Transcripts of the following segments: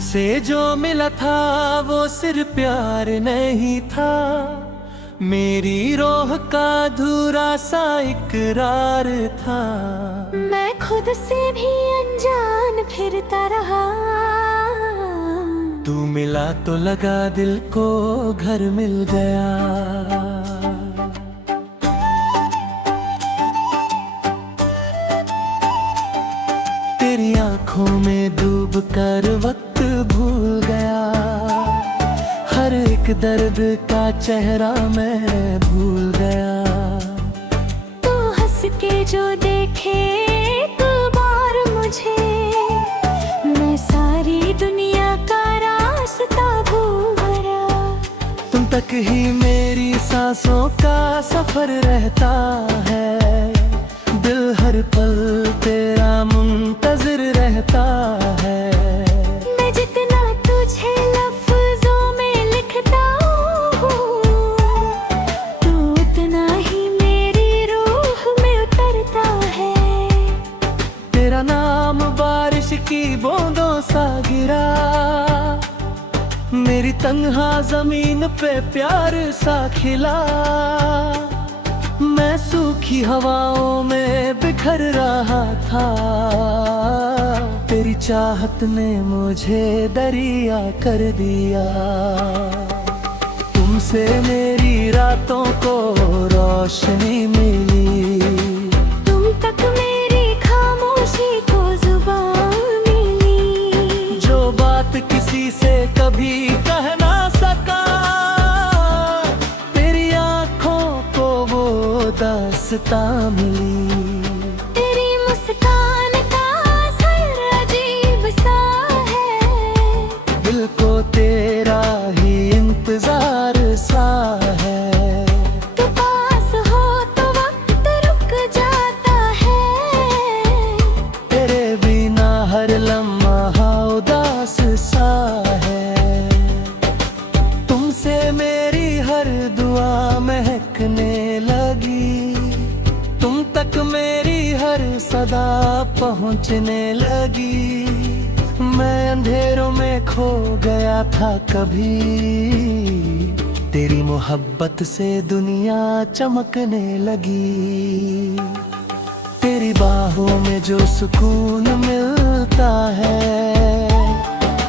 तुमसे जो मिला था वो सिर्फ प्यार नहीं था, मेरी रोह का अधूरा सा इकरार था। मैं खुद से भी अनजान फिरता रहा। तू मिला तो लगा दिल को घर मिल गया। तेरी आंखों में डूब कर वक्त भूल गया, हर एक दर्द का चेहरा मैं भूल गया। तू हंस के जो देखे एक बार मुझे, मैं सारी दुनिया का रास्ता भूल गया। तुम तक ही मेरी सांसों का सफर रहता है, दिल हर पल तेरा मुंतजिर रहता है। मैं जितना तुझे लफ्जों में लिखता हूँ, तू उतना ही मेरी रूह में उतरता है। तेरा नाम बारिश की बूंदों सा गिरा, मेरी तन्हा जमीन पे प्यार सा खिला। मैं सूखी हवाओं में बिखर रहा था, तेरी चाहत ने मुझे दरिया कर दिया। तुमसे मेरी रातों को रोशनी मिली, तुम तक मेरी खामोशी को जुबान मिली। जो बात किसी से कभी कह ना सका, तेरी आंखों को वो दास्तां मिली। तेरी मुस्कान का असर अजीब सा है, दिल को तेरा ही इंतजार सा है। तू पास हो तो वक्त रुक जाता है, तेरे बिना हर लम्हा उदास सा है। तुमसे मेरी हर दुआ महकने लगी, तुम तक मेरी हर सदा पहुंचने लगी। मैं अंधेरों में खो गया था कभी, तेरी मोहब्बत से दुनिया चमकने लगी। तेरी बाहों में जो सुकून मिलता है,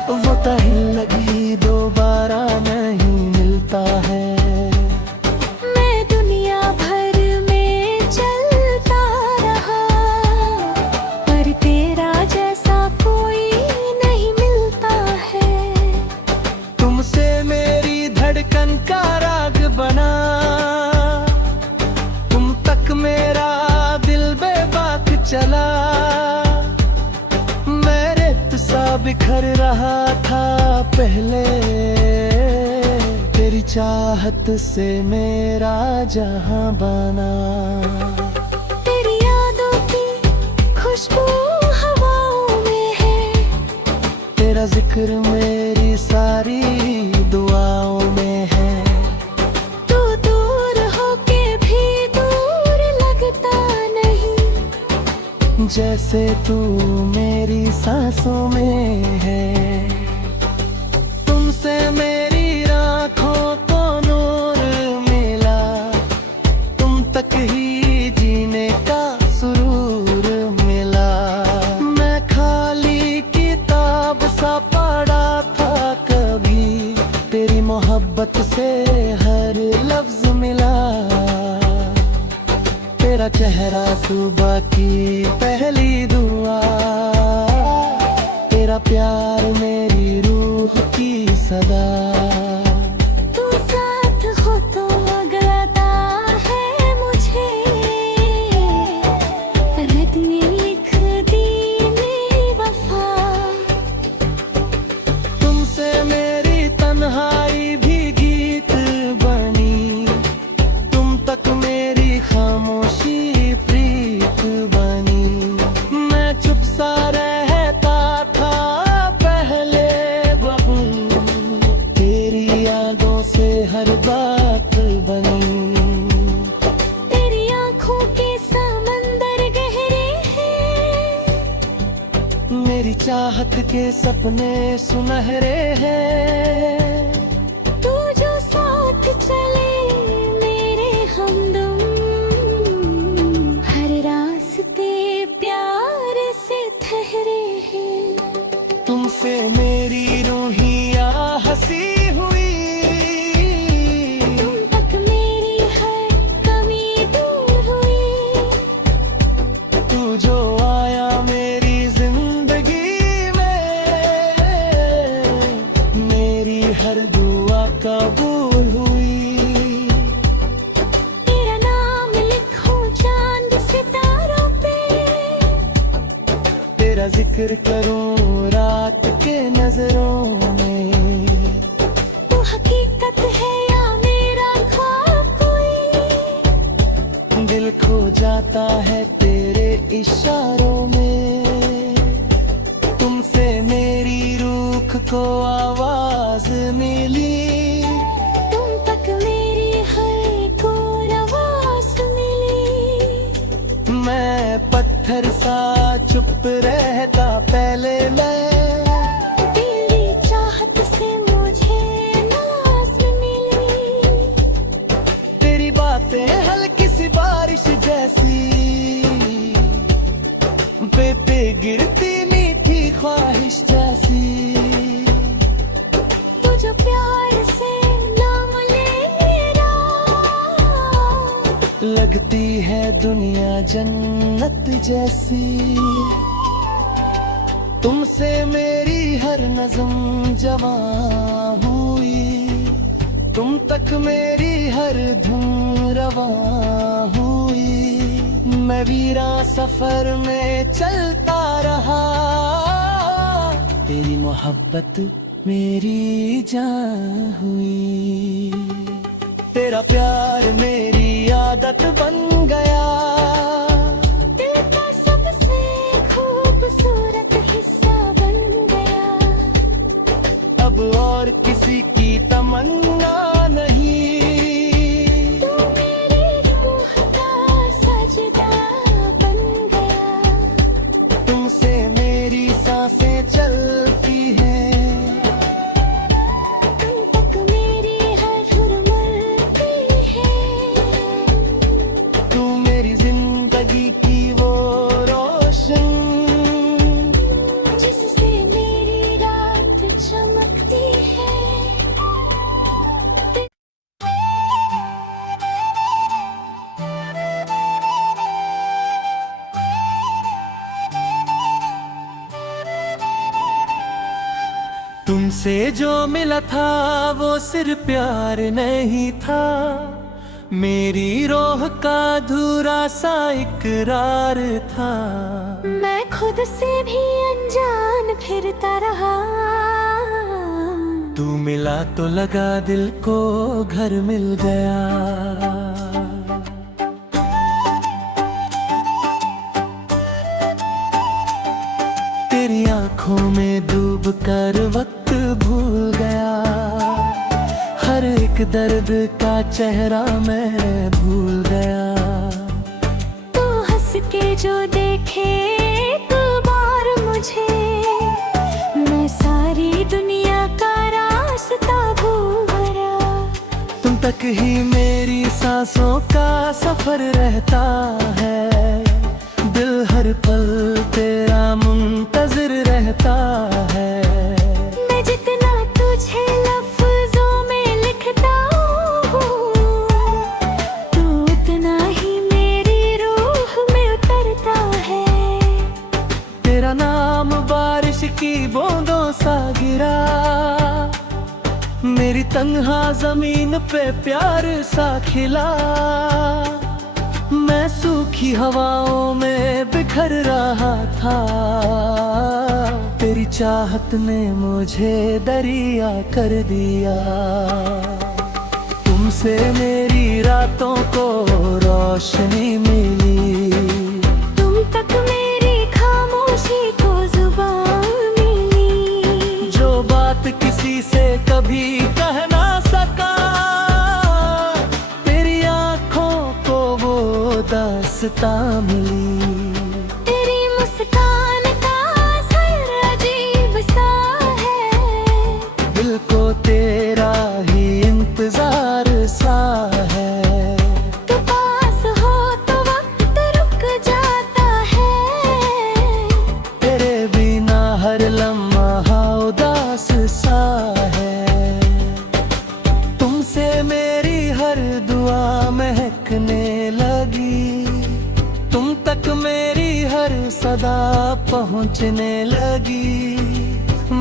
वो तहे लगी दोबारा नहीं मिलता है। मैं दुनिया भर में चलता रहा, पर तेरा जैसा कोई नहीं मिलता है। तुमसे मेरी धड़कन का राग बना, तुम तक मेरा दिल बेबाक चला। मैं रेत सा बिखर रहा था पहले, तेरी चाहत से मेरा जहां बना। तेरी यादों की खुशबू हवाओं में है, तेरा जिक्र मेरी सारी दुआओं में है। तू दूर होके भी दूर लगता नहीं, जैसे तू मेरी सांसों में है। तुमसे मेरी आँखों को नूर मिला, तुम तक ही जीने का सुरूर मिला। मैं खाली किताब सा पढ़ा था कभी, तेरी मोहब्बत से हर लफ्ज मिला। तेरा चेहरा सुबह की पहली दुआ, तेरा प्यार मेरी रूह की सदा। तू साथ हो तो अगलाता है मुझे, रत ने लिख दी मेरी वफा। तुमसे मेरी तन्हाई भी गीत बनी, तुम तक मेरी खामोशी प्रीत बनी। मैं चुप सा रहता था पहले बबू, तेरी यादों से हर बात बनी। तेरी आंखों के समंदर गहरे हैं, मेरी तेरी चाहत के सपने सुनहरे हैं। तू जो साथ चले मेरे हमदम, हर रास्ते प्यार से ठहरे हैं। तुमसे मेरी रूहियाँ हंसी हुई, तुम तक मेरी हर कमी दूर हुई। तू जो आया मेरी जिंदगी में, मेरी हर दुआ कबूल हुई। तेरा नाम लिखूं चांद सितारों पे, तेरा जिक्र करूं रात के नजरों में। तू हकीकत है या मेरा ख्वाब कोई, दिल खो जाता है तेरे इशारों में। तुमसे मेरी रूह को आवाज मिली, तुम तक मेरी हर कोर आवाज मिली। मैं पत्थर सा चुप रहता पहले, मैं तेरी चाहत से मुझे नाज़ मिली। तेरी बातें हल्की सी बारिश जैसी, पे गिरती मीठी ख्वाहिश जैसी। तू जो प्यार से नाम ले मेरा, लगती है दुनिया जन्नत जैसी। तुमसे मेरी हर नज़म जवां हुई, तुम तक मेरी हर धुन रवां हुई। मैं वीरा सफर में चलता रहा, तेरी मोहब्बत मेरी जान हुई। तेरा प्यार मेरी आदत बन गया, दिल का सबसे खूबसूरत हिस्सा बन गया। अब और किसी की तमन्ना नहीं। तू मेरी रूह का सजदा बन गया। तुमसे मेरी सांसें चलती हैं, तुम तक मेरी हर धुन मिलती है। तू मेरी जिंदगी की वो रोशन, जिससे मेरी रात चमकती है। तुमसे जो मिला था वो सिर्फ प्यार नहीं था, मेरी रोह का अधूरा सा इकरार था। मैं खुद से भी अनजान फिरता रहा, तू मिला तो लगा दिल को घर मिल गया। तेरी आंखों में डूब कर वक्त भूल गया, हर एक दर्द का चेहरा मैं भूल गया। तू हंस के जो देखे एक बार मुझे, मैं सारी दुनिया का रास्ता भूल गया। तुम तक ही मेरी सांसों का सफर रहता है, दिल हर पल तेरा मुंतजिर रहता है। मैं जितना तुझे लफ्जों में लिखता हूँ, तू उतना ही मेरी रूह में उतरता है। तेरा नाम बारिश की बूंदों सा गिरा, मेरी तन्हा जमीन पे प्यार सा खिला। मैं सूखी हवाओं में बिखर रहा था, तेरी चाहत ने मुझे दरिया कर दिया। तुमसे मेरी रातों को रोशनी मिली, तुम तक मेरी खामोशी को जुबान मिली। जो बात किसी से कभी कह ना सका, तेरी आंखों को वो दास्तां मिली। तेरी मुस्कान का असर तुमसे मेरी हर दुआ महकने लगी, तुम तक मेरी हर सदा पहुंचने लगी।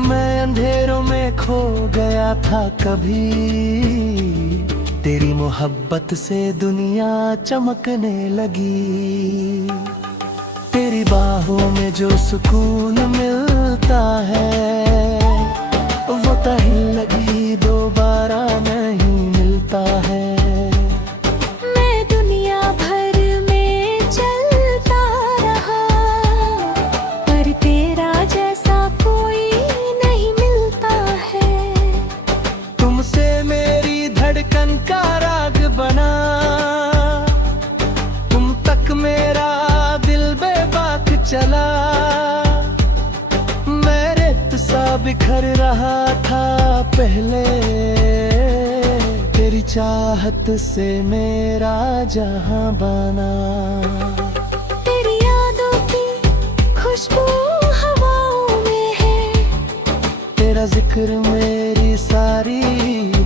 मैं अंधेरों में खो गया था कभी, तेरी मोहब्बत से दुनिया चमकने लगी। तेरी बाहों में जो सुकून मिलता है, वो कहीं लगी दोबारा नहीं मिलता है। मैं दुनिया भर में चलता रहा, पर तेरा जैसा कोई नहीं मिलता है। तुमसे मेरी धड़कन का राग बना, तुम तक मेरा दिल बेबाक चला। मैं रेत सा बिखर रहा था पहले, तेरी चाहत से मेरा जहां बना। तेरी यादों की खुशबू हवाओं में है, तेरा जिक्र मेरी सारी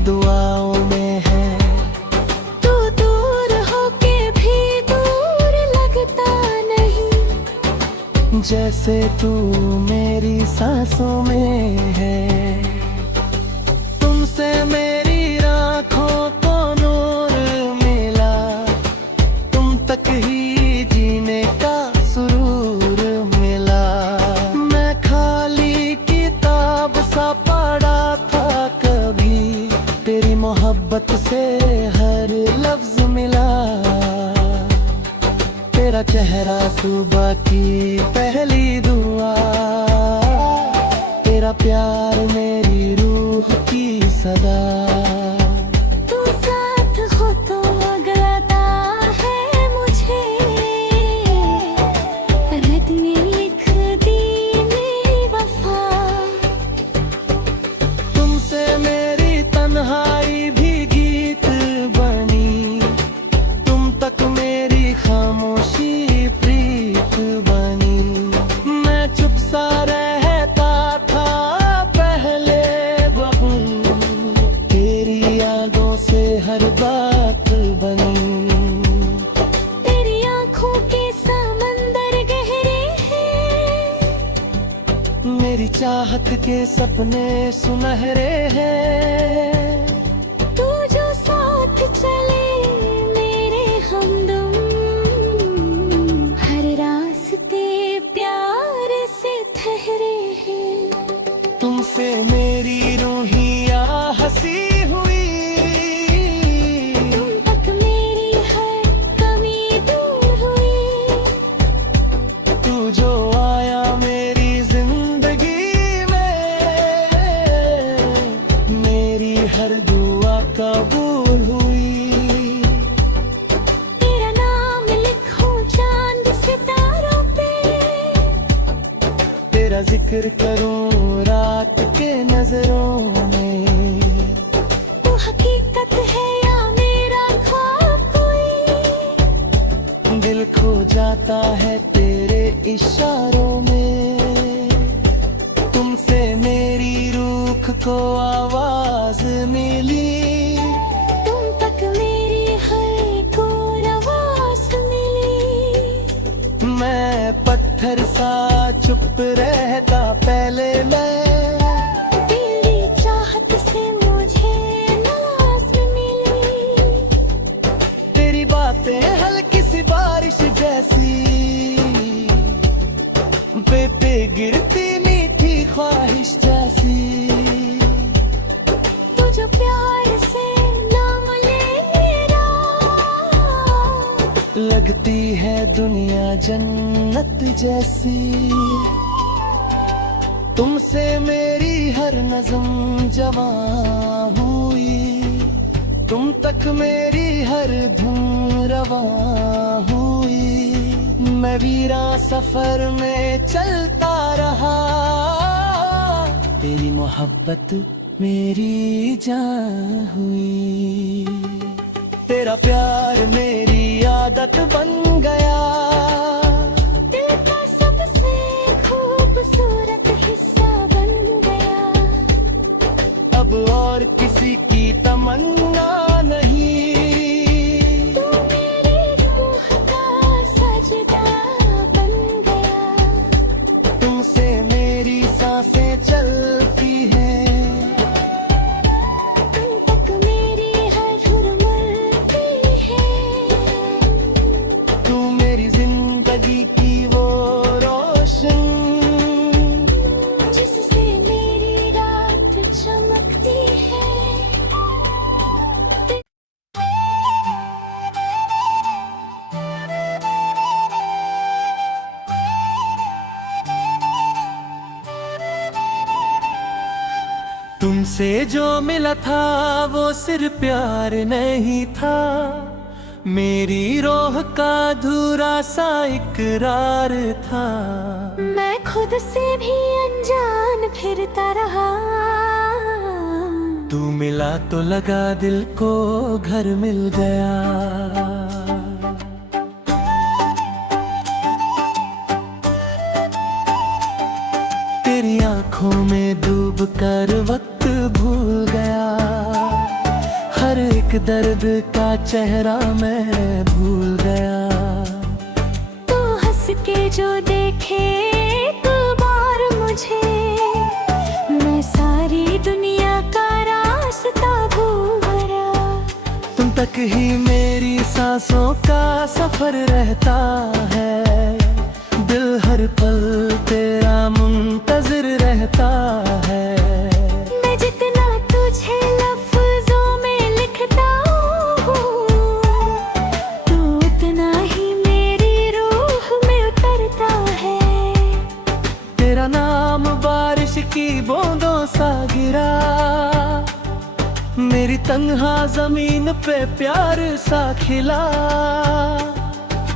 दुआओं में है। तू दूर होके भी दूर लगता नहीं, जैसे तू मेरी सांसों में है। तुमसे मेरी आँखों को नूर मिला, तुम तक ही जीने का सुरूर मिला। मैं खाली किताब सा पढ़ा था कभी, तेरी मोहब्बत से हर लफ्ज मिला। तेरा चेहरा सुबह की पहली दुआ, तेरा प्यार मेरी रूह की सदा। तू साथ हो तो अगलाता है मुझे, रग में लिख दी मेरी वफा। तुमसे मेरी तन्हाई भी गीत बनी, तुम तक मेरी खामोशी प्रीत बनी। मैं चुप सा रहता था पहले बहू, तेरी यादों से हर बात बनी। तेरी आँखों के समंदर गहरे हैं, मेरी चाहत के सपने सुनहरे हैं। तू जो साथ चले मेरे हमदम, हर रास्ते प्यार से ठहरे हैं। तुमसे मेरी रूहिया हंसी हुई, तुम तक मेरी हर कमी दूर हुई। तू जो आया मेरी जिंदगी में, मेरी हर दुआ कबूल हुई। तेरा नाम लिखूं चांद सितारों पे, तेरा जिक्र करूं रात के नजरों में। तू हकीकत है या मेरा ख्वाब कोई, दिल खो जाता है तेरे इशारों में। तुमसे मेरी रूह को आवाज मिली, तुम तक मेरी हर को आवाज मिली। मैं पत्थर सा चुप रहता पहले, मैं तेरी चाहत से मुझे नाज मिली। तेरी बातें हल्की सी बारिश जैसी, पे गिरती मीठी ख्वाहिश जैसी। तू जो प्यार से नाम ले मेरा, लगती है दुनिया जन्नत जैसी। तुमसे मेरी हर नज़्म जवां हुई, तुम तक मेरी हर धुन रवां हुई। मैं वीरा सफर में चलता रहा, तेरी मोहब्बत मेरी जान हुई। तेरा प्यार मेरी आदत बन गया, दिल का सबसे खूबसूरत हिस्सा बन गया। अब और किसी की तमन्ना तुमसे जो मिला था वो सिर्फ प्यार नहीं था, मेरी रोह का अधूरा सा इकरार था। मैं खुद से भी अनजान फिरता रहा, तू मिला तो लगा दिल को घर मिल गया। तेरी आंखों में डूब कर वक्त भूल गया, हर एक दर्द का चेहरा मैं भूल गया। तू हंस के जो देखे एक बार मुझे, मैं सारी दुनिया का रास्ता भूल गया। तुम तक ही मेरी सांसों का सफर रहता है, दिल हर पल तेरा मुंतजिर रहता है। मैं जितना तुझे लफ्जों में लिखता हूँ, तू उतना ही मेरी रूह में उतरता है। तेरा नाम बारिश की बूंदों सा गिरा, मेरी तन्हा जमीन पे प्यार सा खिला।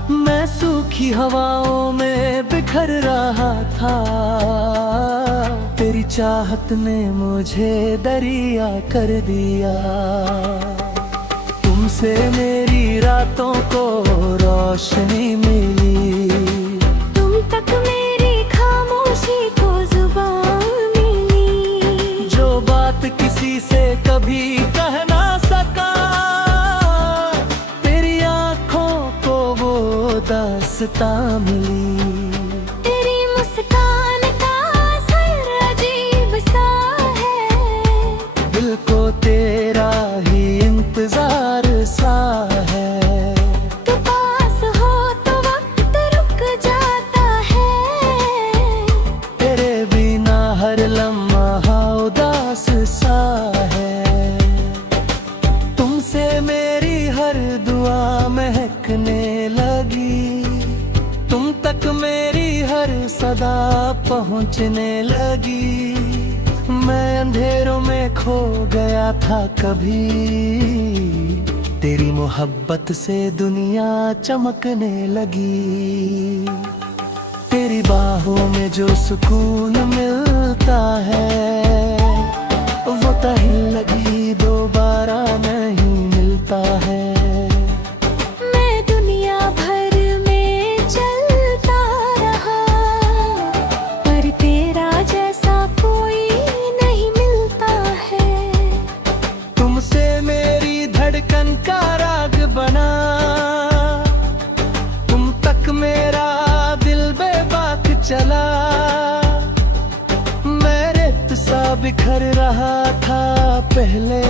मैं सूखी हवाओं में बिखर रहा था, तेरी चाहत ने मुझे दरिया कर दिया। तुमसे मेरी रातों को रोशनी मिली, तुम तक मेरी खामोशी को जुबान मिली। जो बात किसी से कभी कह ना सका, तेरी आंखों को वो दास्तां मिली। तेरी मुस्कान का असर अजीब सा है, दिल को तेरा ही इंतजार सा है। तू पास हो तो वक्त रुक जाता है, तेरे बिना हर लम्हा उदास सा है। तुमसे मेरी हर दुआ महकने लगी, तुम तक मेरी हर सदा पहुंचने लगी। मैं अंधेरों में खो गया था कभी, तेरी मोहब्बत से दुनिया चमकने लगी। तेरी बाहों में जो सुकून मिलता है, वो तहे लगी दोबारा नहीं मिलता है। मैं दुनिया भर में चलता रहा, पर तेरा जैसा कोई नहीं मिलता है। तुमसे मेरी धड़कन का राग बना, तुम तक मेरा दिल बेबाक चला। मैं रेत सा बिखर रहा था पहले,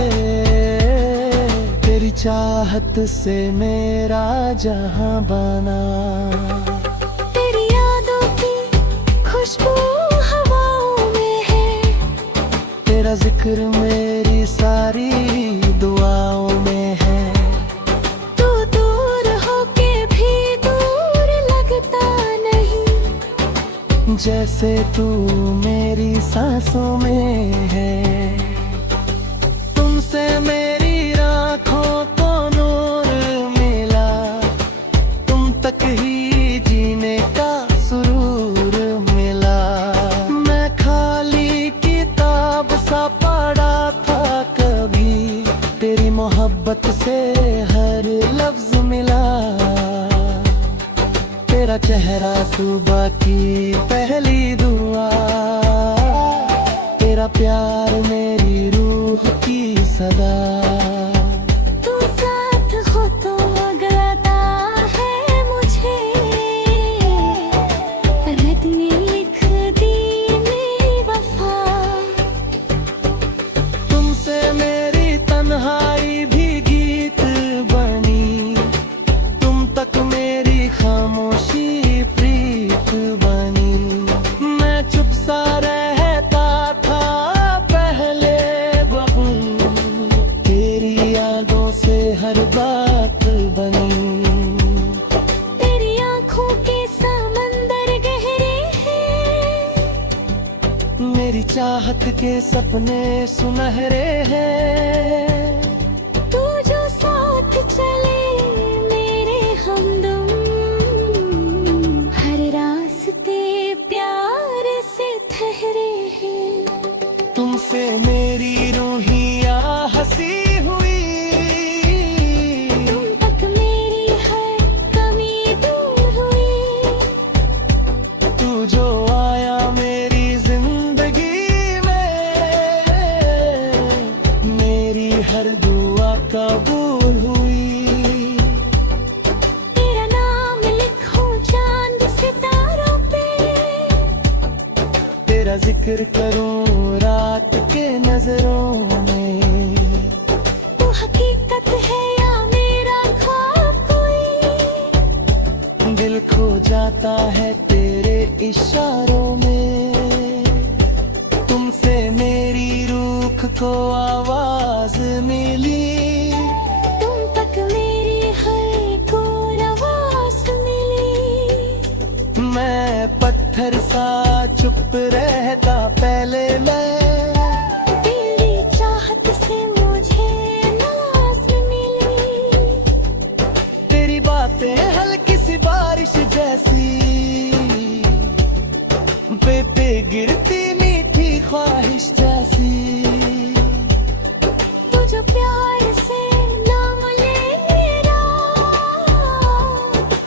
तेरी चाहत से मेरा जहां बना। तेरी यादों की खुशबू हवाओं में है, तेरा जिक्र मेरी सारी दुआओं में है। तू दूर होके भी दूर लगता नहीं, जैसे तू मेरी सांसों में है। तुमसे मेरी आँखों को नूर मिला, तुम तक ही जीने का सुरूर मिला। मैं खाली किताब सा पढ़ा था कभी, तेरी मोहब्बत से हर लफ्ज मिला। तेरा चेहरा सुबह की पहली दुआ, तेरा प्यार मेरी रूह की सदा। तू साथ हो तो अगलाता है मुझे, रत में लिख दी मेरी वफा। तुमसे मेरी तन्हाई भी गीत बनी, तुम तक मेरी खामोशी प्रीत बनी। मैं चुप सा रहता था पहले बबू, तेरी यादों से हर बात बनी। तेरी आंखों के समंदर गहरे हैं, मेरी तेरी चाहत के सपने सुनहरे हैं। तू जो साथ चले मेरे हमदम, हर रास्ते प्यार से ठहरे हैं। तुमसे मेरी रूहियाँ हंसी हुई, तुम तक मेरी हर कमी दूर हुई। तू जो आया मेरी जिंदगी में, मेरी हर दुआ कबूल हुई। तेरा नाम लिखूं चांद सितारों पे, तेरा जिक्र करूं रात के नजरों में। तू हकीकत है या मेरा ख्वाब कोई, दिल खो जाता है तेरे इशारों में। तुमसे मेरी रूह को आवाज मिली, तुम तक मेरी हर कोर आवाज मिली। मैं पत्थर सा चुप रहता पहले, मैं तेरी चाहत से मुझे नाज मिली। तेरी बातें हल्की सी बारिश जैसी, पे गिरती मीठी ख्वाहिश जैसी। तू जो प्यार से नाम ले मेरा,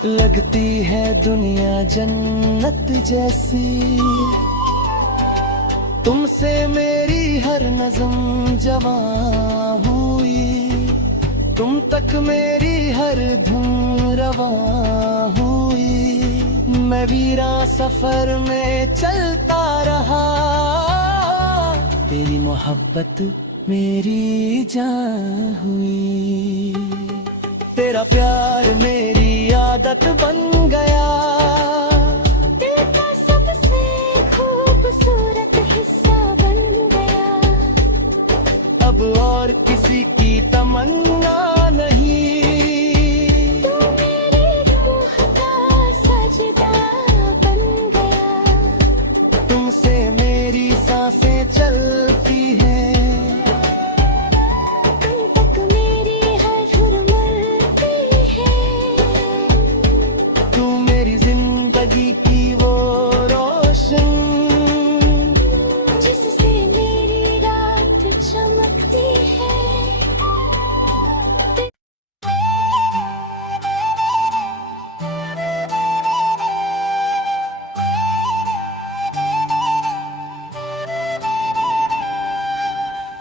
लगती है दुनिया जन्नत जैसी। तुमसे मेरी हर नज़म जवां हुई, तुम तक मेरी हर धुन रवां हुई। मैं वीरा सफर में चलता रहा, तेरी मोहब्बत मेरी जान हुई। तेरा प्यार मेरी आदत बन गया, दिल का सबसे खूबसूरत हिस्सा बन गया। अब और किसी की तमन्ना नहीं। तू मेरी रूह का सजदा बन गया। तुमसे मेरी सांसें चलती हैं, तुम तक मेरी हर धुन मिलती है। तू मेरी जिंदगी की वो रोशन, जिससे मेरी रात चमकती है।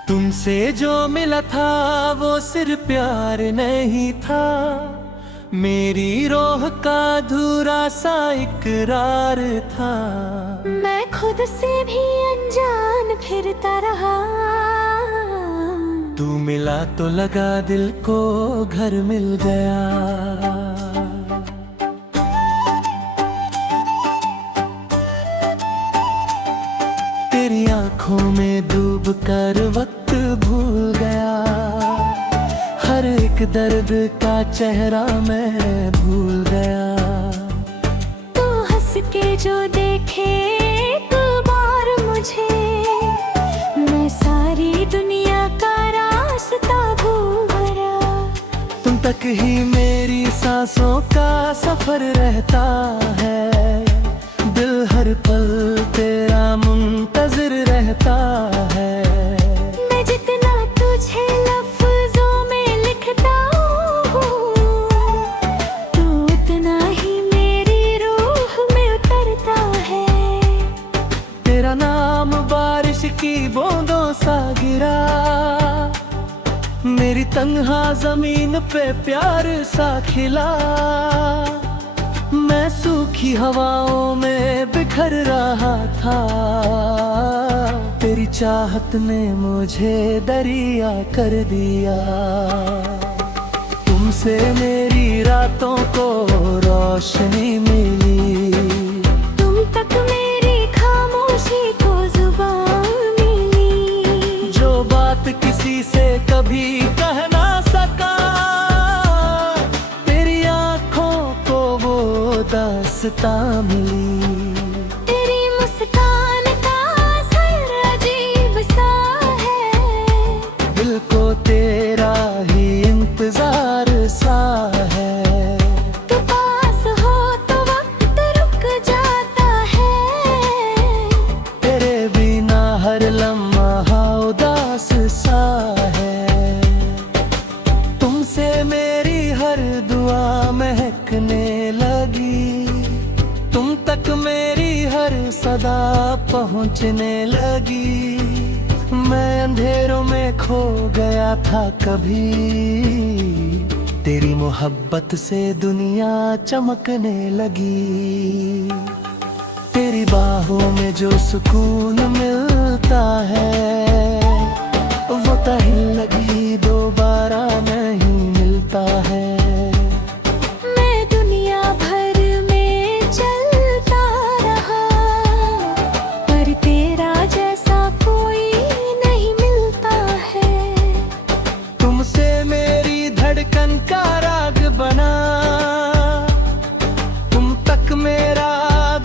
तुमसे जो मिला था वो सिर्फ प्यार नहीं था, मेरी रोह का अधूरा सा इकरार था। मैं खुद से भी अनजान फिरता रहा, तू मिला तो लगा दिल को घर मिल गया। तेरी आंखों में डूब कर वक्त भूल गया, हर एक दर्द का चेहरा मैं भूल गया। तू हंस के जो देखे एक बार मुझे, मैं सारी दुनिया का रास्ता भूल गया। तुम तक ही मेरी सांसों का सफर रहता है, दिल हर पल तेरा मुंतजिर रहता है। मैं जितना तुझे लफ्जों में लिखता हूँ, तू उतना ही मेरी रूह में उतरता है। तेरा नाम बारिश की बूंदों सा गिरा, मेरी तन्हा जमीन पे प्यार सा खिला। मैं सूखी हवाओं में बिखर रहा था, तेरी चाहत ने मुझे दरिया कर दिया। तुमसे मेरी रातों को रोशनी मिली, तुम तक मेरी खामोशी को जुबान मिली। जो बात किसी से कभी कह ना सका, तेरी आंखों को वो दास्तां मिली। तेरी मुस्कान का असर तुमसे मेरी हर दुआ महकने लगी, तुम तक मेरी हर सदा पहुंचने लगी। मैं अंधेरों में खो गया था कभी, तेरी मोहब्बत से दुनिया चमकने लगी। तेरी बाहों में जो सुकून मिलता है, वो तहे लगी दोबारा नहीं मिलता है। मैं दुनिया भर में चलता रहा, पर तेरा जैसा कोई नहीं मिलता है। तुमसे मेरी धड़कन का राग बना, तुम तक मेरा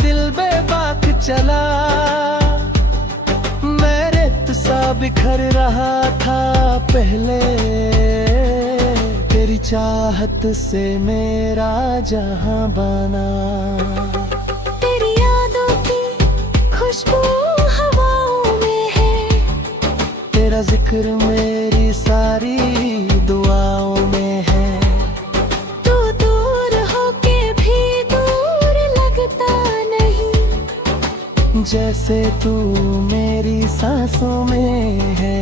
दिल बेबाक चला। मैं रेत सा बिखर रहा था पहले, तेरी चाहत से मेरा जहां बना। तेरी यादों की खुशबू हवाओं में है, तेरा जिक्र मेरी सारी दुआओं में है। तू दूर होके भी दूर लगता नहीं, जैसे तू मेरी सांसों में है।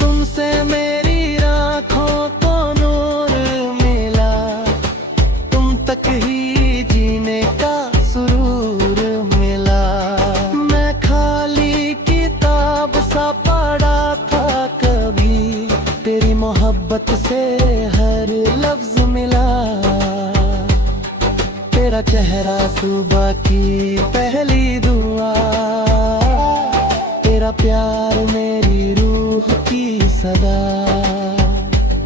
तुमसे मेरी आँखों को नूर मिला, तुम तक ही जीने का सुरूर मिला। मैं खाली किताब सा पढ़ा था कभी, तेरी मोहब्बत से हर लफ्ज मिला। तेरा चेहरा सुबह की पहली दुआ, तेरा प्यार मेरी रूह की सदा।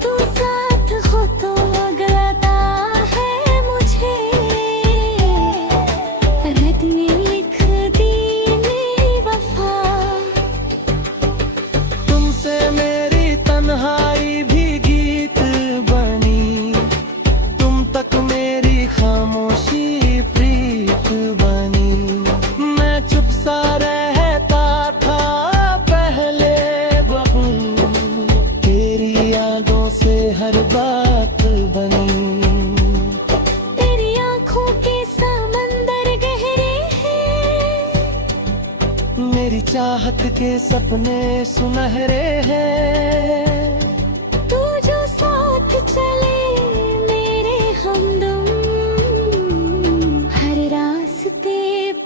तू साथ हो तो अगलाता है मुझे, रत में लिख दी मेरी वफा। तुमसे मेरी तन्हाई भी गीत बनी, तुम तक मेरी खामोशी प्रीत बनी। मैं चुप सा रहता था पहले बहू, तेरी यादों से हर बात बनी। तेरी आँखों के समंदर गहरे हैं, मेरी चाहत के सपने सुनहरे हैं। तू जो साथ चले मेरे हमदम, हर रास्ते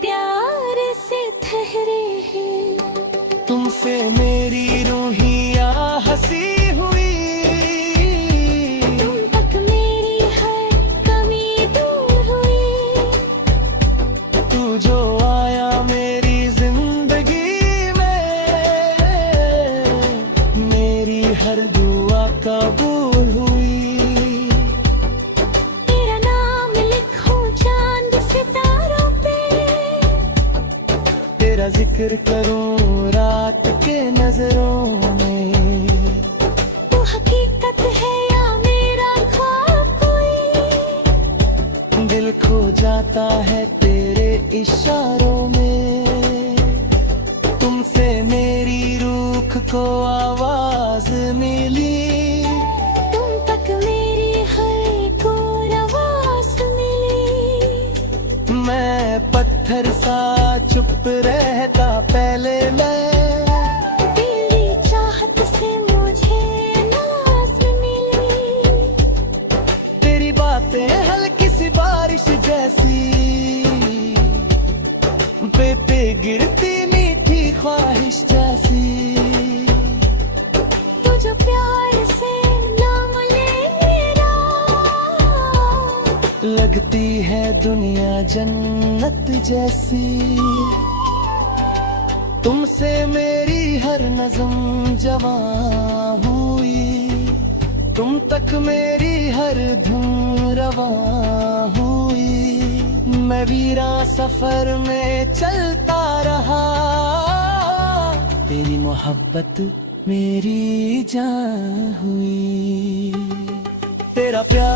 प्यार से ठहरे हैं। तुमसे मेरी रूहिया हंसी हुई, तुम तक मेरी हर कमी दूर हुई। तू जो आया मेरी जिंदगी में, मेरी हर दुआ कबूल हुई। तेरा नाम लिखूं चांद सितारों पे, तेरा जिक्र करूं रात के नजरों में। तू हकीकत है या मेरा ख्वाब कोई, दिल खो जाता है तेरे इशारों में। तुमसे मेरी रूह को आवाज मिली, तुम तक मेरी हर को आवाज मिली। मैं पत्थर सा चुप रहता पहले, मैं तेरी चाहत से मुझे नाज मिली। तेरी बातें हल्की सी बारिश जैसी, पे गिरती मीठी ख्वाहिश जैसी। तू जो प्यार से नाम ले मेरा, लगती है दुनिया जन्नत जैसी। तुमसे मेरी हर नज़्म जवां हुई, तुम तक मेरी हर धुन रवां हुई। मैं वीरा सफर में चलता रहा, तेरी मोहब्बत मेरी जान हुई। तेरा प्यार